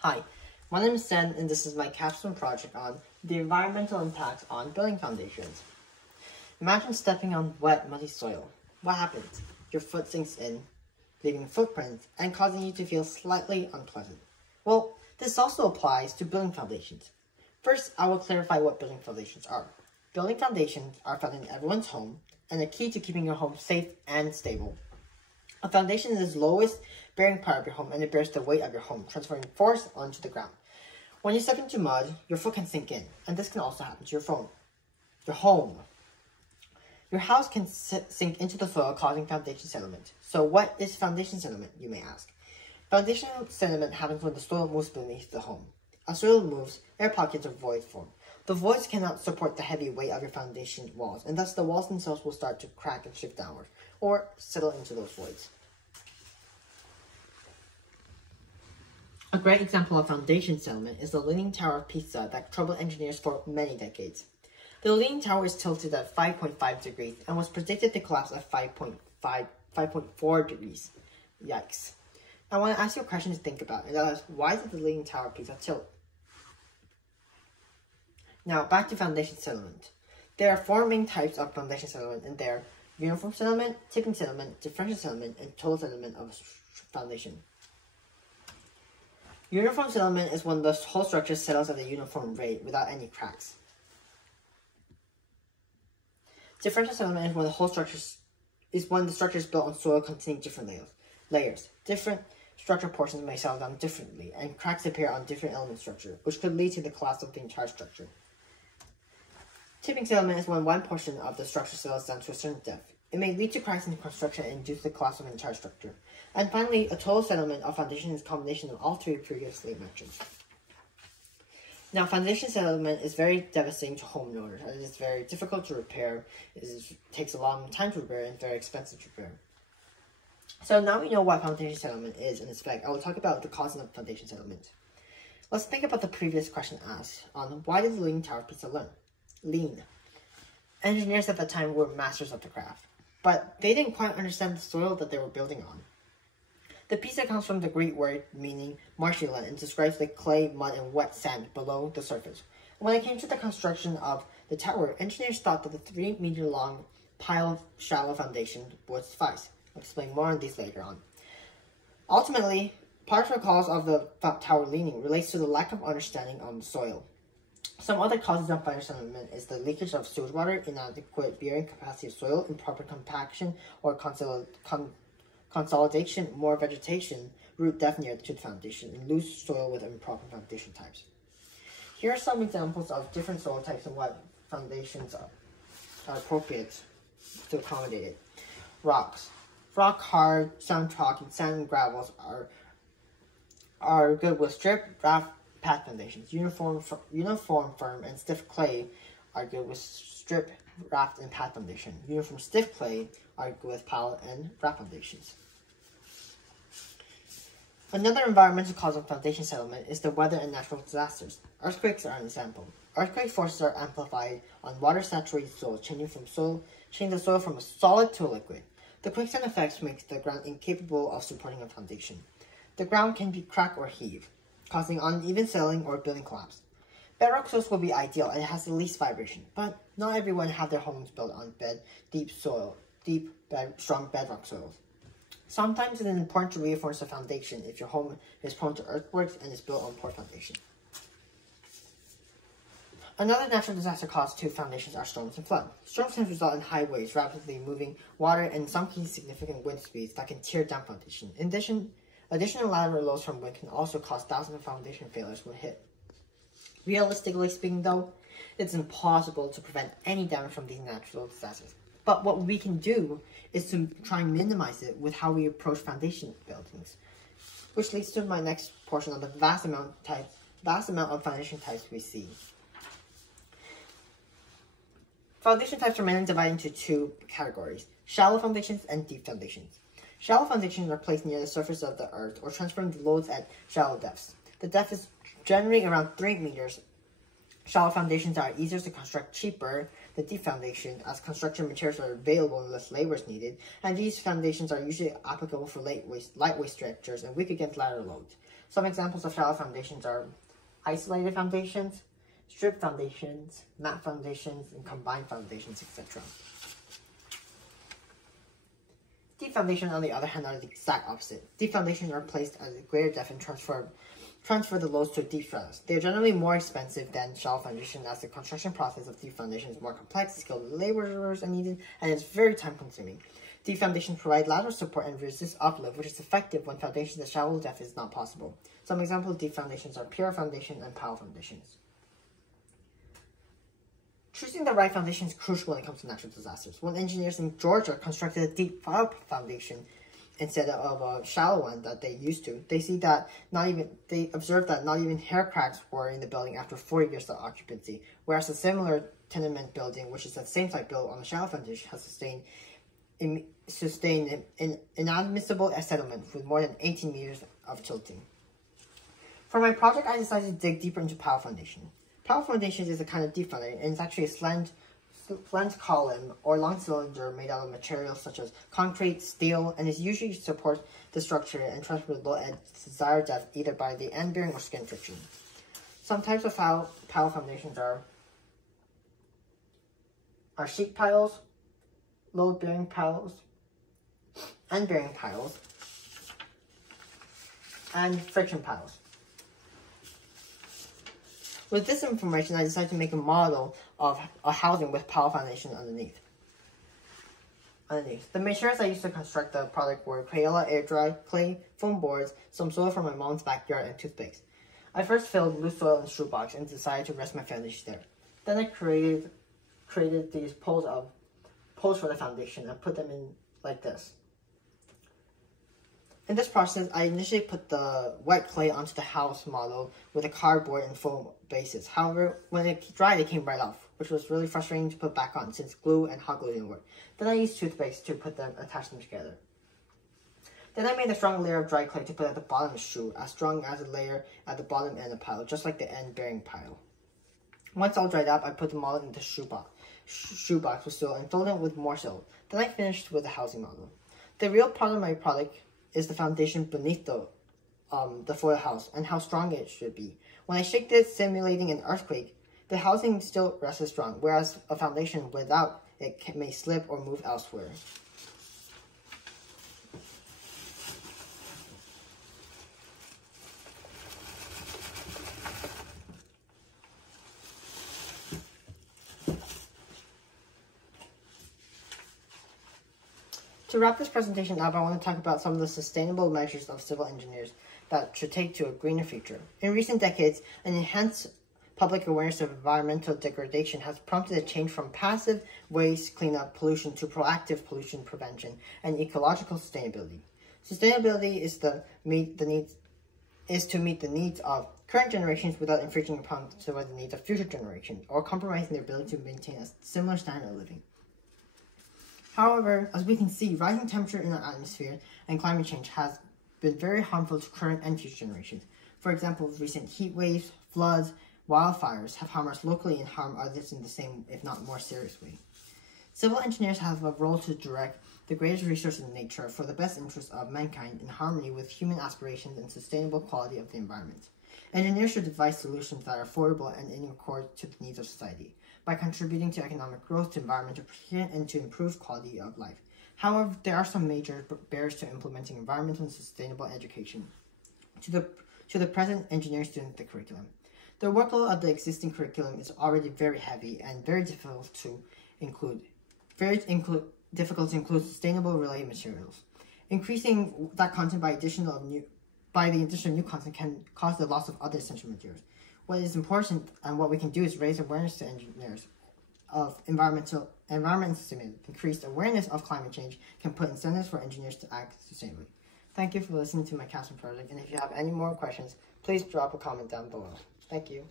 Hi, my name is Sen, and this is my capstone project on the environmental impacts on building foundations. Imagine stepping on wet, muddy soil. What happens? Your foot sinks in, leaving footprints and causing you to feel slightly unpleasant. Well, this also applies to building foundations. First, I will clarify what building foundations are. Building foundations are found in everyone's home and are key to keeping your home safe and stable. A foundation is the lowest bearing part of your home, and it bears the weight of your home, transferring force onto the ground. When you step into mud, your foot can sink in, and this can also happen to your home. Your house can sink into the soil, causing foundation settlement. So what is foundation settlement, you may ask? Foundation settlement happens when the soil moves beneath the home. As soil moves, air pockets or voids form. The voids cannot support the heavy weight of your foundation walls, and thus the walls themselves will start to crack and shift downward, or settle into those voids. A great example of foundation settlement is the Leaning Tower of Pisa that troubled engineers for many decades. The Leaning Tower is tilted at 5.5 degrees and was predicted to collapse at 5.4 degrees. Yikes. I want to ask you a question to think about, and that is, why did the Leaning Tower of Pisa tilt? Now, back to foundation settlement. There are four main types of foundation settlement, and they are uniform settlement, tipping settlement, differential settlement, and total settlement of a foundation. Uniform settlement is when the whole structure settles at a uniform rate without any cracks. Differential settlement is when the structure is built on soil containing different layers. Different structure portions may settle down differently, and cracks appear on different element structure, which could lead to the collapse of the entire structure. Tipping settlement is when one portion of the structure settles down to a certain depth. It may lead to cracks in the construction and induce the collapse of the entire structure. And finally, a total settlement of foundation is a combination of all three previously mentioned. Now, foundation settlement is very devastating to homeowners. It is very difficult to repair, it takes a long time to repair, and very expensive to repair. So now we know what foundation settlement is and its effect. I will talk about the causes of foundation settlement. Let's think about the previous question asked on why did the Leaning Tower of Pisa lean? Engineers at the time were masters of the craft, but they didn't quite understand the soil that they were building on. The Pisa comes from the Greek word meaning marshy land and describes the clay, mud, and wet sand below the surface. When it came to the construction of the tower, engineers thought that the 3-meter-long pile of shallow foundation would suffice. I'll explain more on these later on. Ultimately, part of the cause of the tower leaning relates to the lack of understanding on the soil. Some other causes of foundation settlement is the leakage of sewage water, inadequate bearing capacity of soil, improper compaction or consolidation, more vegetation, root depth near to the foundation, and loose soil with improper foundation types. Here are some examples of different soil types and what foundations are appropriate to accommodate it. Rocks. Rock, hard, sand, chalk, and sand and gravels are good with strip, raft, path foundations. Uniform, firm, and stiff clay are good with strip, raft, and path foundation. Uniform stiff clay are good with pile and raft foundations. Another environmental cause of foundation settlement is the weather and natural disasters. Earthquakes are an example. Earthquake forces are amplified on water-saturated soil, changing the soil from a solid to a liquid. The quicksand effects make the ground incapable of supporting a foundation. The ground can be crack or heave, causing uneven settling or building collapse. Bedrock soils will be ideal and it has the least vibration, but not everyone have their homes built on strong bedrock soils. Sometimes it is important to reinforce the foundation if your home is prone to earthquakes and is built on poor foundation. Another natural disaster cause to foundations are storms and flood. Storms can result in high waves, rapidly moving water, and in some cases significant wind speeds that can tear down foundation. In addition, additional lateral loads from wind can also cause thousands of foundation failures when hit. Realistically speaking though, it's impossible to prevent any damage from these natural disasters. But what we can do is to try and minimize it with how we approach foundation buildings. Which leads to my next portion on the vast amount of foundation types we see. Foundation types are mainly divided into two categories: shallow foundations and deep foundations. Shallow foundations are placed near the surface of the earth or transferring the loads at shallow depths. The depth is generally around 3 meters. Shallow foundations are easier to construct, cheaper than deep foundations, as construction materials are available and less labor is needed, and these foundations are usually applicable for lightweight structures and weak against lateral loads. Some examples of shallow foundations are isolated foundations, strip foundations, mat foundations, and combined foundations, etc. Deep foundations, on the other hand, are the exact opposite. Deep foundations are placed at a greater depth and transfer the loads to deep stratus. They are generally more expensive than shallow foundations, as the construction process of deep foundations is more complex, skilled laborers are needed, and it's very time-consuming. Deep foundations provide lateral support and resist uplift, which is effective when foundations at shallow depth is not possible. Some examples of deep foundations are pier foundations and pile foundations. Choosing the right foundation is crucial when it comes to natural disasters. When engineers in Georgia constructed a deep pile foundation instead of a shallow one that they used to, they observed that not even hair cracks were in the building after 40 years of occupancy, whereas a similar tenement building, which is the same site built on a shallow foundation, has sustained an inadmissible settlement with more than 18 meters of tilting. For my project, I decided to dig deeper into pile foundation. Pile foundation is a kind of deep foundation, and it's actually a slant column or long cylinder made out of materials such as concrete, steel, and it usually supports the structure and transport the load at desired depth either by the end bearing or skin friction. Some types of pile foundations are sheet piles, load bearing piles, end bearing piles, and friction piles. With this information, I decided to make a model of a housing with pile foundation underneath. The materials I used to construct the product were Crayola air dry clay, foam boards, some soil from my mom's backyard, and toothpicks. I first filled loose soil in a shoebox and decided to rest my foundation there. Then I created these poles for the foundation and put them in like this. In this process, I initially put the white clay onto the house model with a cardboard and foam bases. However, when it dried, it came right off, which was really frustrating to put back on since glue and hot glue didn't work. Then I used toothpicks to attach them together. Then I made a strong layer of dry clay to put at the bottom of the shoe, as strong as a layer at the bottom end of the pile, just like the end bearing pile. Once all dried up, I put the model into the shoebox with soil and filled it with more soil. Then I finished with the housing model. The real part of my product is the foundation beneath the foil house and how strong it should be. When I shaked it, simulating an earthquake, the housing still rested strong, whereas a foundation without it may slip or move elsewhere. To wrap this presentation up, I want to talk about some of the sustainable measures of civil engineers that should take to a greener future. In recent decades, an enhanced public awareness of environmental degradation has prompted a change from passive waste cleanup pollution to proactive pollution prevention and ecological sustainability. Sustainability is to meet the needs of current generations without infringing upon the needs of future generations or compromising their ability to maintain a similar standard of living. However, as we can see, rising temperature in our atmosphere and climate change has been very harmful to current and future generations. For example, recent heat waves, floods, wildfires have harmed us locally and harm others in the same, if not more serious way. Civil engineers have a role to direct the greatest resources in nature for the best interests of mankind in harmony with human aspirations and sustainable quality of the environment. Engineers should devise solutions that are affordable and in accord to the needs of society, by contributing to economic growth, to environmental protection, and to improved quality of life. However, there are some major barriers to implementing environmental and sustainable education. To the present engineering student, the curriculum. The workload of the existing curriculum is already very heavy and very difficult to include. Difficult to include sustainable related materials. Increasing that content by the addition of new content can cause the loss of other essential materials. What is important and what we can do is raise awareness to engineers of environment sustainability. Increased awareness of climate change can put incentives for engineers to act sustainably. Thank you for listening to my capstone project, and if you have any more questions, please drop a comment down below. Thank you.